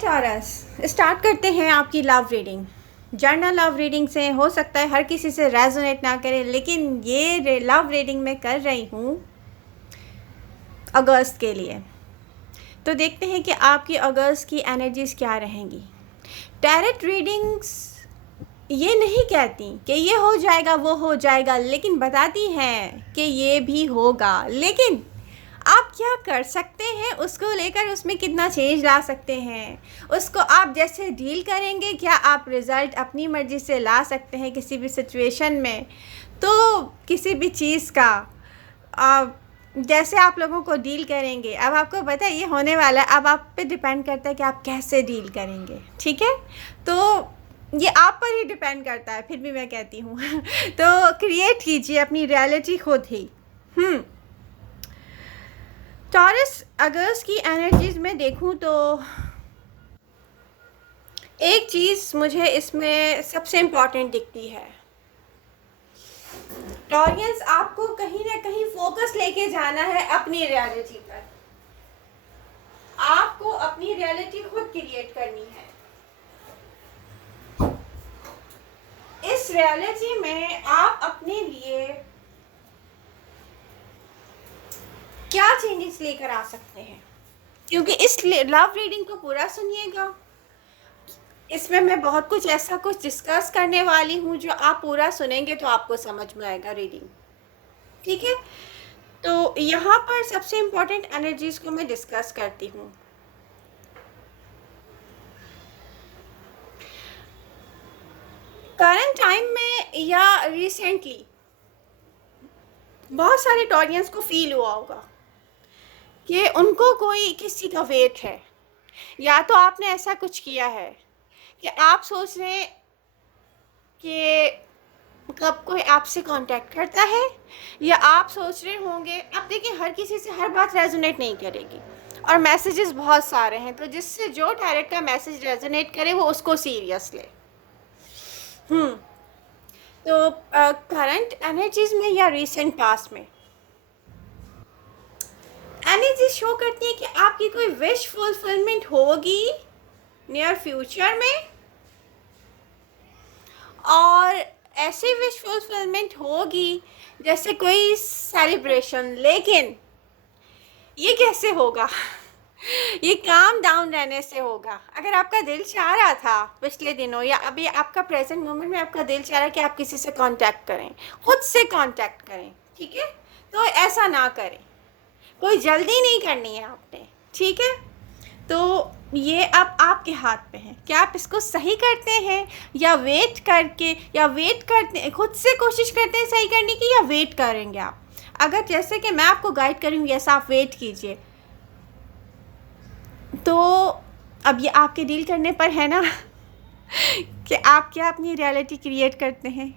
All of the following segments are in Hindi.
टॉरस, स्टार्ट करते हैं आपकी love reading. Journal love reading से हो सकता है हर किसी से रेजोनेट ना करे, लेकिन ये लव रीडिंग मैं कर रही हूँ अगस्त के लिए। तो देखते हैं कि आपकी अगस्त की एनर्जीज क्या रहेंगी। टैरेट रीडिंग्स ये नहीं कहती कि ये हो जाएगा वो हो जाएगा, लेकिन बताती हैं कि ये भी होगा। लेकिन आप क्या कर सकते हैं उसको लेकर, उसमें कितना चेंज ला सकते हैं, उसको आप जैसे डील करेंगे, क्या आप रिज़ल्ट अपनी मर्ज़ी से ला सकते हैं किसी भी सिचुएशन में। तो किसी भी चीज़ का आप जैसे आप लोगों को डील करेंगे, अब आपको पता है ये होने वाला है, अब आप पे डिपेंड करता है कि आप कैसे डील करेंगे। ठीक है, तो ये आप पर ही डिपेंड करता है, फिर भी मैं कहती हूँ तो क्रिएट कीजिए अपनी रियलिटी खुद ही। टॉरस अगस्त की एनर्जीज में देखूं तो एक चीज़ मुझे इसमें सबसे इम्पॉर्टेंट दिखती है। टॉरियंस, आपको कहीं ना कहीं फोकस लेके जाना है अपनी रियलिटी पर। आपको अपनी रियलिटी खुद क्रिएट करनी है। इस रियलिटी में आप अपने लिए क्या चेंजेस लेकर आ सकते हैं, क्योंकि इस लव रीडिंग को पूरा सुनिएगा। इसमें मैं बहुत कुछ ऐसा कुछ डिस्कस करने वाली हूँ जो आप पूरा सुनेंगे तो आपको समझ में आएगा रीडिंग। ठीक है, तो यहाँ पर सबसे इम्पोर्टेंट एनर्जीज को मैं डिस्कस करती हूँ। करंट टाइम में या रिसेंटली बहुत सारे टॉरियंस को फील हुआ होगा कि उनको कोई किसी का वेट है, या तो आपने ऐसा कुछ किया है कि आप सोच रहे हैं कि कब कोई आपसे कांटेक्ट करता है, या आप सोच रहे होंगे। अब देखिए, हर किसी से हर बात रेजोनेट नहीं करेगी और मैसेजेस बहुत सारे हैं, तो जिससे जो डायरेक्ट का मैसेज रेजोनेट करे वो उसको सीरियस ले। तो करंट एनर्जीज में या रिसेंट पास्ट में एनर्जी शो करती है कि आपकी कोई विश फुलफिलमेंट होगी नियर फ्यूचर में, और ऐसी विश फुलफिलमेंट होगी जैसे कोई सेलिब्रेशन। लेकिन ये कैसे होगा ये काम डाउन रहने से होगा। अगर आपका दिल चाह रहा था पिछले दिनों या अभी आपका प्रेजेंट मोमेंट में आपका दिल चाह रहा है कि आप किसी से कांटेक्ट करें, खुद से कांटेक्ट करें, ठीक है, तो ऐसा ना करें। कोई जल्दी नहीं करनी है आपने, ठीक है। तो ये अब आपके हाथ पे है कि आप इसको सही करते हैं या वेट करके, या वेट करते खुद से कोशिश करते हैं सही करने की, या वेट करेंगे आप। अगर जैसे कि मैं आपको गाइड करूँगी ऐसा आप वेट कीजिए, तो अब ये आपके डील करने पर है ना कि आप क्या अपनी रियलिटी क्रिएट करते हैं।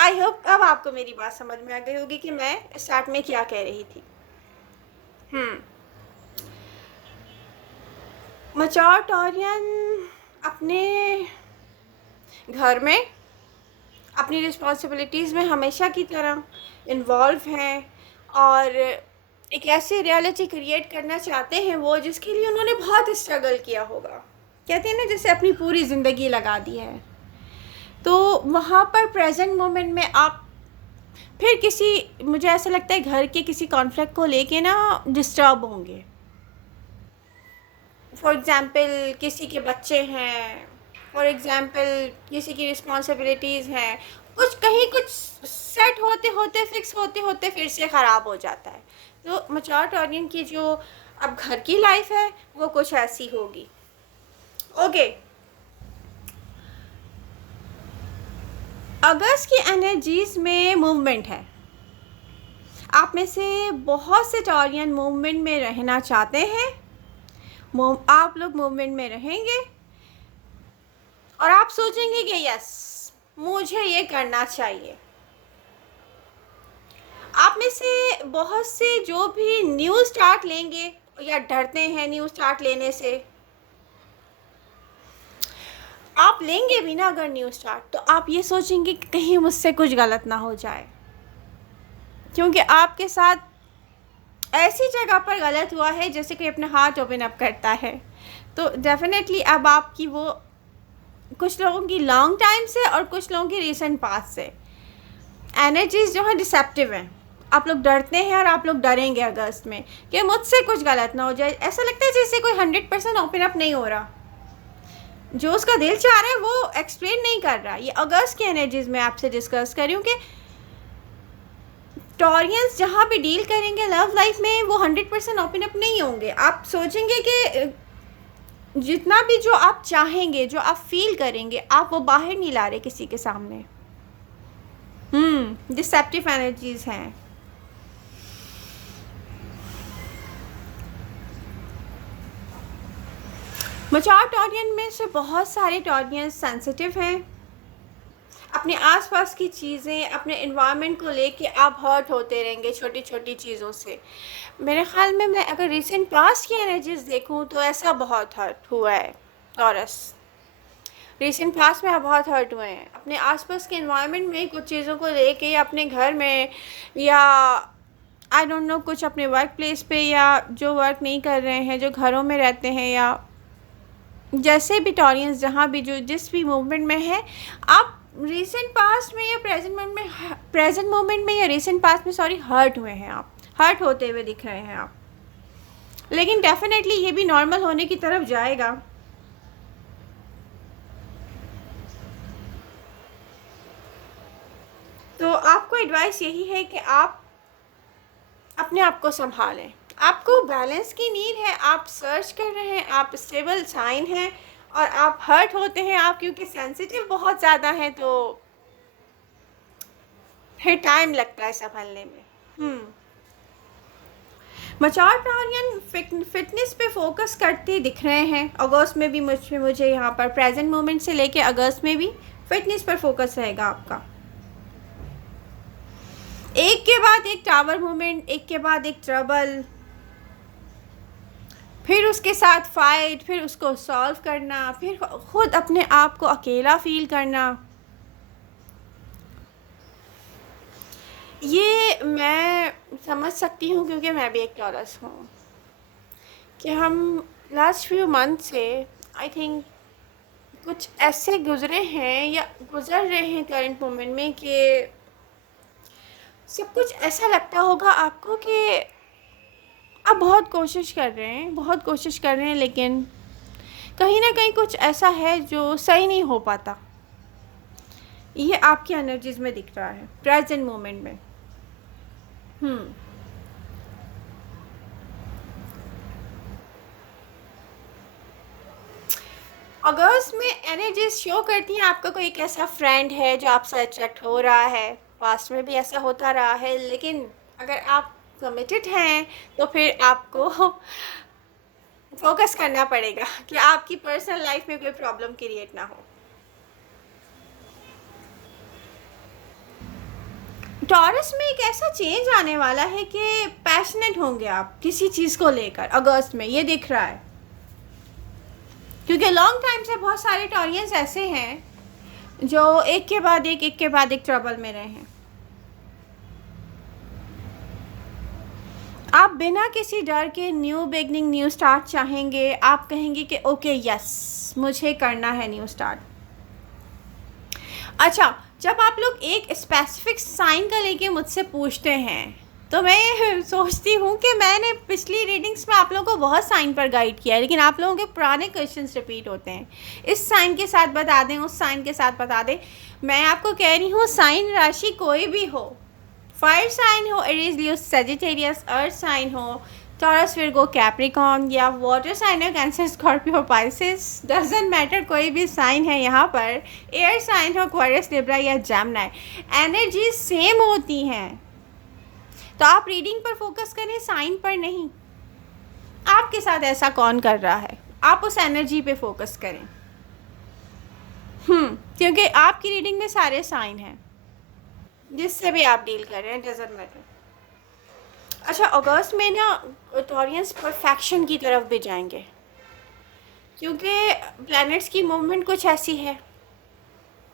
आई होप अब आपको मेरी बात समझ में आ गई होगी कि मैं स्टार्ट में क्या कह रही थी। मैच्योर टॉरियन अपने घर में अपनी रिस्पॉन्सिबिलिटीज़ में हमेशा की तरह इन्वॉल्व हैं, और एक ऐसी रियलिटी क्रिएट करना चाहते हैं वो जिसके लिए उन्होंने बहुत स्ट्रगल किया होगा। कहते हैं ना, जैसे अपनी पूरी ज़िंदगी लगा दी है। तो वहाँ पर प्रेजेंट मोमेंट में आप फिर किसी, मुझे ऐसा लगता है घर के किसी कॉन्फ्लिक्ट को लेके ना डिस्टर्ब होंगे। फॉर एग्ज़ाम्पल किसी के बच्चे हैं, फॉर एग्ज़ाम्पल किसी की रिस्पॉन्सिबिलिटीज़ हैं, कुछ कहीं कुछ सेट होते होते फिक्स होते होते फिर से ख़राब हो जाता है। तो मैच्योर टॉरियन की जो अब घर की लाइफ है वो कुछ ऐसी होगी। ओके, अगस्त की एनर्जीज में मूवमेंट है। आप में से बहुत से टॉरियन मूवमेंट में रहना चाहते हैं, आप लोग मूवमेंट में रहेंगे और आप सोचेंगे कि यस मुझे ये करना चाहिए। आप में से बहुत से जो भी न्यू स्टार्ट लेंगे या डरते हैं न्यू स्टार्ट लेने से, आप लेंगे भी ना अगर न्यू स्टार्ट, तो आप ये सोचेंगे कि कहीं मुझसे कुछ गलत ना हो जाए, क्योंकि आपके साथ ऐसी जगह पर गलत हुआ है जैसे कोई अपना हार्ट ओपन अप करता है तो डेफिनेटली अब आपकी वो कुछ लोगों की लॉन्ग टाइम से और कुछ लोगों की रीसेंट पास से एनर्जीज जो है डिसेप्टिव हैं। आप लोग डरते हैं और आप लोग डरेंगे अगस्त में कि मुझसे कुछ गलत ना हो जाए। ऐसा लगता है जैसे कोई 100% ओपन अप नहीं हो रहा, जो उसका दिल चाह रहा है वो एक्सप्लेन नहीं कर रहा। ये अगस्त की एनर्जीज में आपसे डिस्कस कर रही हूँ कि टॉरियंस जहाँ भी डील करेंगे लव लाइफ में वो 100% ओपन अप नहीं होंगे। आप सोचेंगे कि जितना भी जो आप चाहेंगे, जो आप फील करेंगे, आप वो बाहर नहीं ला रहे किसी के सामने। डिसेप्टिव एनर्जीज हैं। मैच्योर टॉरियन में से बहुत सारे टॉरियंस सेंसिटिव हैं। अपने आसपास की चीज़ें, अपने एनवायरनमेंट को लेके आप हर्ट होते रहेंगे छोटी छोटी चीज़ों से। मेरे ख्याल में मैं अगर रिसेंट पास्ट की एनर्जीज देखूं तो ऐसा बहुत हर्ट हुआ है टॉरस। रिसेंट पास्ट में आप बहुत हर्ट हुए हैं अपने आसपास के एनवायरनमेंट में, कुछ चीज़ों को लेके, या अपने घर में, या आई डोंट नो कुछ अपने वर्क प्लेस पे, या जो वर्क नहीं कर रहे हैं, जो घरों में रहते हैं, या जैसे भी टॉरियंस जहाँ भी जो जिस भी मूवमेंट में है, आप रिसेंट पास्ट में या प्रेजेंट मोमेंट में या रिसेंट पास्ट में हर्ट हुए हैं। आप हर्ट होते हुए दिख रहे हैं आप, लेकिन डेफिनेटली ये भी नॉर्मल होने की तरफ जाएगा। तो आपको एडवाइस यही है कि आप अपने आप को संभालें। आपको बैलेंस की नीड है, आप सर्च कर रहे हैं, आप स्टेबल साइन हैं, और आप हर्ट होते हैं आप क्योंकि सेंसिटिव बहुत ज़्यादा है, तो फिर टाइम लगता है संभलने में। मैच्योर टॉरियन फिटनेस पे फोकस करते दिख रहे हैं अगस्त में भी। मुझे यहाँ पर प्रेजेंट मोमेंट से लेके अगस्त में भी फिटनेस पर फोकस रहेगा आपका। एक के बाद एक टावर मूवमेंट, एक के बाद एक ट्रबल, फिर उसके साथ फाइट, फिर उसको सॉल्व करना, फिर खुद अपने आप को अकेला फील करना। ये मैं समझ सकती हूँ क्योंकि मैं भी एक टॉरस हूँ कि हम लास्ट फ्यू मंथ से आई थिंक कुछ ऐसे गुजरे हैं या गुजर रहे हैं करंट मोमेंट में कि सब कुछ ऐसा लगता होगा आपको कि आप बहुत कोशिश कर रहे हैं, लेकिन कहीं ना कहीं कुछ ऐसा है जो सही नहीं हो पाता। ये आपकी एनर्जीज में दिख रहा है प्रेजेंट मोमेंट में। अगस्त में एनर्जीज शो करती हैं आपका कोई एक ऐसा फ्रेंड है जो आपसे अट्रैक्ट हो रहा है। पास्ट में भी ऐसा होता रहा है, लेकिन अगर आप कमिटेड हैं तो फिर आपको फोकस करना पड़ेगा कि आपकी पर्सनल लाइफ में कोई प्रॉब्लम क्रिएट ना हो। टॉरस में एक ऐसा चेंज आने वाला है कि पैशनेट होंगे आप किसी चीज़ को लेकर अगस्त में, ये दिख रहा है। क्योंकि लॉन्ग टाइम से बहुत सारे टॉरियंस ऐसे हैं जो एक के बाद एक ट्रबल में रहे हैं। आप बिना किसी डर के न्यू बिगनिंग, न्यू स्टार्ट चाहेंगे। आप कहेंगे कि ओके यस, मुझे करना है न्यू स्टार्ट। अच्छा, जब आप लोग एक स्पेसिफिक साइन का लेके मुझसे पूछते हैं तो मैं सोचती हूँ कि मैंने पिछली रीडिंग्स में आप लोगों को बहुत साइन पर गाइड किया है, लेकिन आप लोगों के पुराने क्वेश्चंस रिपीट होते हैं। इस साइन के साथ बता दें, उस साइन के साथ बता दें। मैं आपको कह रही हूँ, साइन राशि कोई भी हो, फायर साइन हो एरीज, लियो, सेजिटेरियस, अर्थ साइन हो, टॉरस, विर्गो, कैप्रिकॉर्न, या वाटर साइन है cancer, Scorpio, Pisces, doesn't matter, कोई भी साइन है यहाँ पर। एयर साइन हो एक्वेरियस, लिब्रा या जेमिनी, एनर्जी सेम होती हैं। तो आप रीडिंग पर फोकस करें, साइन पर नहीं। आपके साथ ऐसा कौन कर रहा है, आप उस एनर्जी पे फोकस करें। क्योंकि आपकी रीडिंग में सारे साइन हैं, जिससे भी आप डील कर रहे हैं, डजंट मैटर। अच्छा, अगस्त में ना टॉरियंस परफेक्शन की तरफ भी जाएंगे, क्योंकि प्लैनेट्स की मूवमेंट कुछ ऐसी है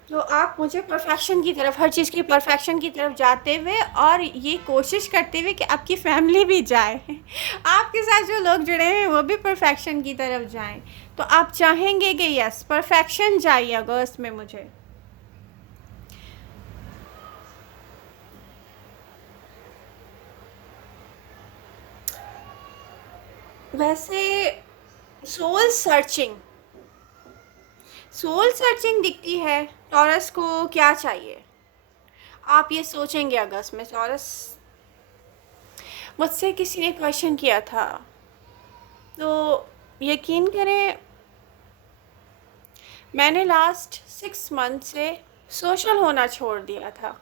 तो आप मुझे परफेक्शन की तरफ, हर चीज़ की परफेक्शन की तरफ जाते हुए और ये कोशिश करते हुए कि आपकी फैमिली भी जाए आपके साथ जो लोग जुड़े हैं वो भी परफेक्शन की तरफ जाएं, तो आप चाहेंगे कि यस परफेक्शन चाहिए अगस्त में मुझे। वैसे सोल सर्चिंग, सोल सर्चिंग दिखती है टॉरस को क्या चाहिए। आप ये सोचेंगे अगस्त में टॉरस, मुझसे किसी ने क्वेश्चन किया था, तो यकीन करें मैंने लास्ट 6 मंथ से सोशल होना छोड़ दिया था,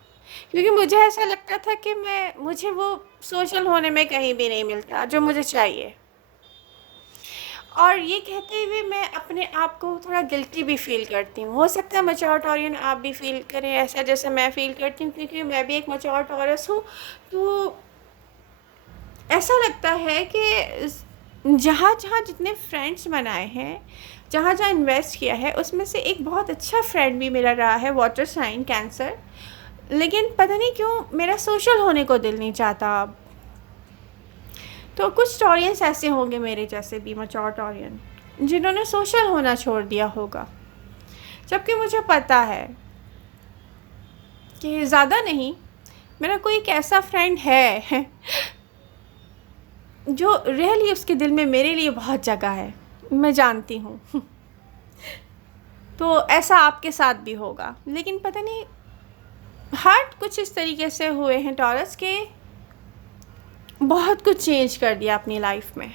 क्योंकि मुझे ऐसा लगता था कि मुझे वो सोशल होने में कहीं भी नहीं मिलता जो मुझे चाहिए। और ये कहते हुए मैं अपने आप को थोड़ा गिल्टी भी फील करती हूँ। हो सकता है मैच्योर टॉरियन आप भी फील करें ऐसा जैसा मैं फ़ील करती हूँ, क्योंकि मैं भी एक मैच्योर टॉरस हूँ। तो ऐसा लगता है कि जहाँ जहाँ जितने फ्रेंड्स बनाए हैं, जहाँ जहाँ इन्वेस्ट किया है, उसमें से एक बहुत अच्छा फ्रेंड भी मेरा रहा है वाटर साइन कैंसर, लेकिन पता नहीं क्यों मेरा सोशल होने को दिल नहीं चाहता अब। तो कुछ टॉरियंस ऐसे होंगे मेरे जैसे भी मैच्योर टॉरियन जिन्होंने सोशल होना छोड़ दिया होगा, जबकि मुझे पता है कि ज़्यादा नहीं, मेरा कोई एक ऐसा फ्रेंड है जो रियली उसके दिल में मेरे लिए बहुत जगह है, मैं जानती हूँ तो ऐसा आपके साथ भी होगा, लेकिन पता नहीं हार्ट कुछ इस तरीके से हुए हैं टॉरस के, बहुत कुछ चेंज कर दिया अपनी लाइफ में।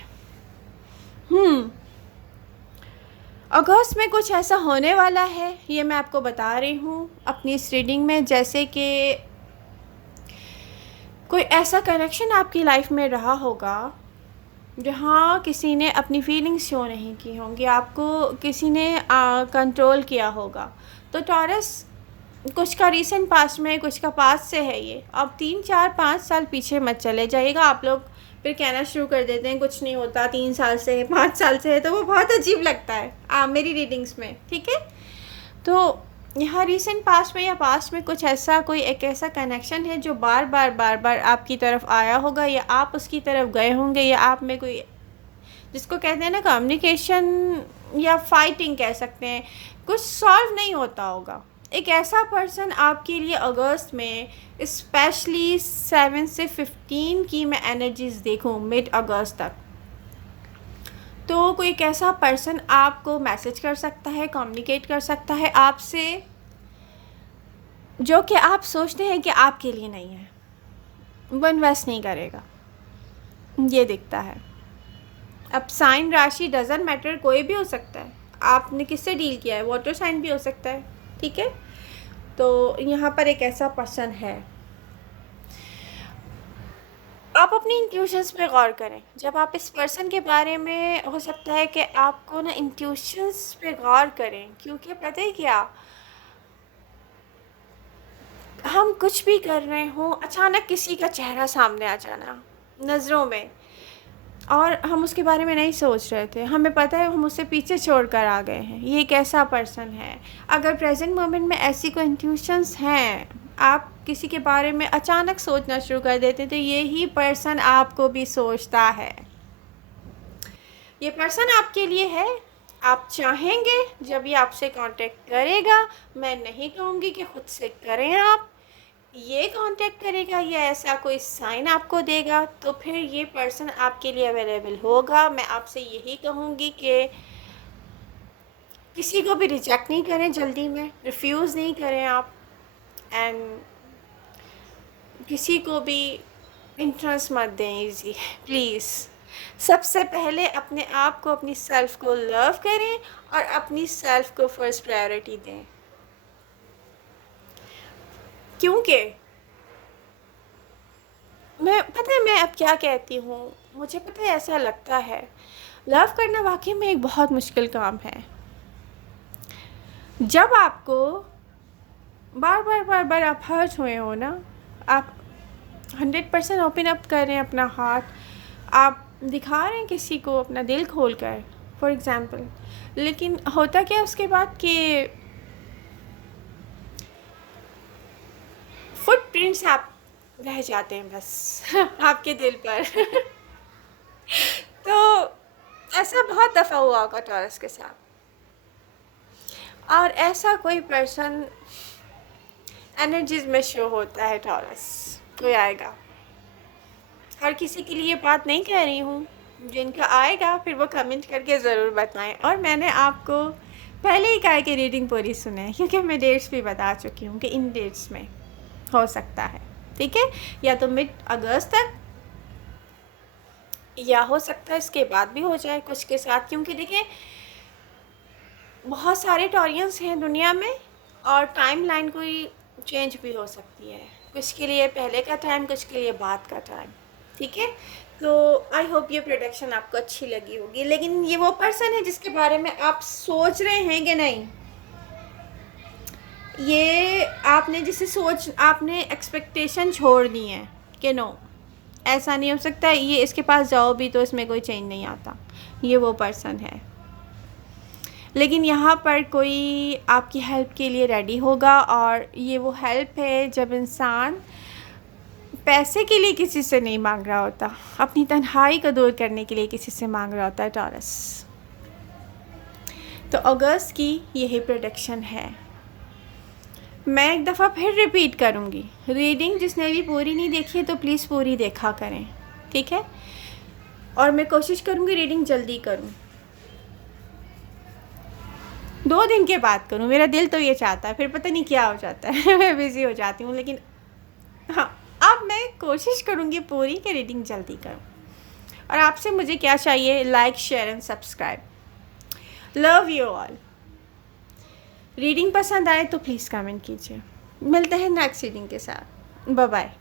अगस्त में कुछ ऐसा होने वाला है, ये मैं आपको बता रही हूँ अपनी इस रीडिंग में, जैसे कि कोई ऐसा कनेक्शन आपकी लाइफ में रहा होगा जहाँ किसी ने अपनी फीलिंग्स शो नहीं की होंगी, आपको किसी ने कंट्रोल किया होगा। तो टॉरस कुछ का रीसेंट पास्ट में, कुछ का पास्ट से है ये। अब 3 4 5 साल पीछे मत चले जाइएगा, आप लोग फिर कहना शुरू कर देते हैं कुछ नहीं होता, 3 साल से है 5 साल से है, तो वो बहुत अजीब लगता है मेरी रीडिंग्स में, ठीक है। तो यहाँ रीसेंट पास्ट में या पास्ट में कुछ ऐसा, कोई एक ऐसा कनेक्शन है जो बार बार आपकी तरफ आया होगा, या आप उसकी तरफ गए होंगे, या आप में कोई, जिसको कहते हैं ना कम्युनिकेशन या फाइटिंग कह सकते हैं, कुछ सॉल्व नहीं होता होगा। एक ऐसा पर्सन आपके लिए अगस्त में, स्पेशली 7 से 15 की मैं एनर्जीज देखूँ मिड अगस्त तक, तो कोई एक ऐसा पर्सन आपको मैसेज कर सकता है, कम्युनिकेट कर सकता है आपसे, जो कि आप सोचते हैं कि आपके लिए नहीं है, वो इन्वेस्ट नहीं करेगा, ये दिखता है। अब साइन राशि डजंट मैटर, कोई भी हो सकता है, आपने किससे डील किया है, वाटर साइन भी हो सकता है, ठीक है। तो यहाँ पर एक ऐसा पर्सन है, आप अपनी इंट्यूशंस पे गौर करें। जब आप इस पर्सन के बारे में, हो सकता है कि आपको ना इंट्यूशंस पे गौर करें, क्योंकि पता है क्या, हम कुछ भी कर रहे हों, अचानक किसी का चेहरा सामने आ जाना नज़रों में, और हम उसके बारे में नहीं सोच रहे थे, हमें पता है हम उससे पीछे छोड़ कर आ गए हैं, ये एक ऐसा पर्सन है। अगर प्रेजेंट मोमेंट में ऐसी कोई इंट्यूशंस हैं, आप किसी के बारे में अचानक सोचना शुरू कर देते हैं, तो यही पर्सन आपको भी सोचता है। ये पर्सन आपके लिए है, आप चाहेंगे जब ये आपसे कांटेक्ट करेगा, मैं नहीं कहूँगी कि खुद से करें, आप ये कांटेक्ट करेगा या ऐसा कोई साइन आपको देगा, तो फिर ये पर्सन आपके लिए अवेलेबल होगा। मैं आपसे यही कहूँगी कि किसी को भी रिजेक्ट नहीं करें जल्दी में, रिफ्यूज़ नहीं करें आप, एंड किसी को भी इंटरेस्ट मत दें इजी, प्लीज़। सबसे पहले अपने आप को, अपनी सेल्फ को लव करें और अपनी सेल्फ को फर्स्ट प्रायोरिटी दें, क्योंकि पता है मैं अब क्या कहती हूँ, मुझे पता है ऐसा लगता है लव करना वाकई में एक बहुत मुश्किल काम है। जब आपको बार बार आप हर्ट हुए हो ना, आप 100% ओपन अप कर रहे हैं अपना हार्ट, आप दिखा रहे हैं किसी को अपना दिल खोल कर, फॉर एग्ज़ाम्पल, लेकिन होता क्या उसके बाद कि प्रिंट्स आप रह जाते हैं बस आपके दिल पर तो ऐसा बहुत दफ़ा हुआ होगा टॉरस के साथ, और ऐसा कोई पर्सन एनर्जीज में शो होता है, टॉरस कोई आएगा। हर किसी के लिए बात नहीं कह रही हूँ, जिनका आएगा फिर वो कमेंट करके ज़रूर बताएं। और मैंने आपको पहले ही कहा कि रीडिंग पूरी सुने, क्योंकि मैं डेट्स भी बता चुकी हूँ कि इन डेट्स में हो सकता है, ठीक है, या तो मिड अगस्त तक, या हो सकता है इसके बाद भी हो जाए कुछ के साथ, क्योंकि देखिए बहुत सारे टॉरियंस हैं दुनिया में और टाइम लाइन कोई चेंज भी हो सकती है, कुछ के लिए पहले का टाइम, कुछ के लिए बाद का टाइम, ठीक है। तो आई होप ये प्रोडक्शन आपको अच्छी लगी होगी। लेकिन ये वो पर्सन है जिसके बारे में आप सोच रहे हैं कि नहीं, ये आपने जिसे आपने एक्सपेक्टेशन छोड़ दी है कि नो ऐसा नहीं हो सकता, ये इसके पास जाओ भी तो इसमें कोई चेंज नहीं आता, ये वो पर्सन है। लेकिन यहाँ पर कोई आपकी हेल्प के लिए रेडी होगा, और ये वो हेल्प है जब इंसान पैसे के लिए किसी से नहीं मांग रहा होता, अपनी तन्हाई को दूर करने के लिए किसी से मांग रहा होता है टॉरस। तो अगस्त की यही प्रोडक्शन है। मैं एक दफ़ा फिर रिपीट करूँगी, रीडिंग जिसने भी पूरी नहीं देखी है तो प्लीज़ पूरी देखा करें, ठीक है। और मैं कोशिश करूँगी रीडिंग जल्दी करूँ, 2 दिन के बाद करूँ, मेरा दिल तो ये चाहता है, फिर पता नहीं क्या हो जाता है मैं बिज़ी हो जाती हूँ। लेकिन हाँ, अब मैं कोशिश करूँगी पूरी की रीडिंग जल्दी करूँ। और आपसे मुझे क्या चाहिए, like share and subscribe. Love you all. Reading पसंद आए तो प्लीज़ कमेंट कीजिए। मिलते हैं नेक्स्ट रीडिंग के साथ। Bye bye.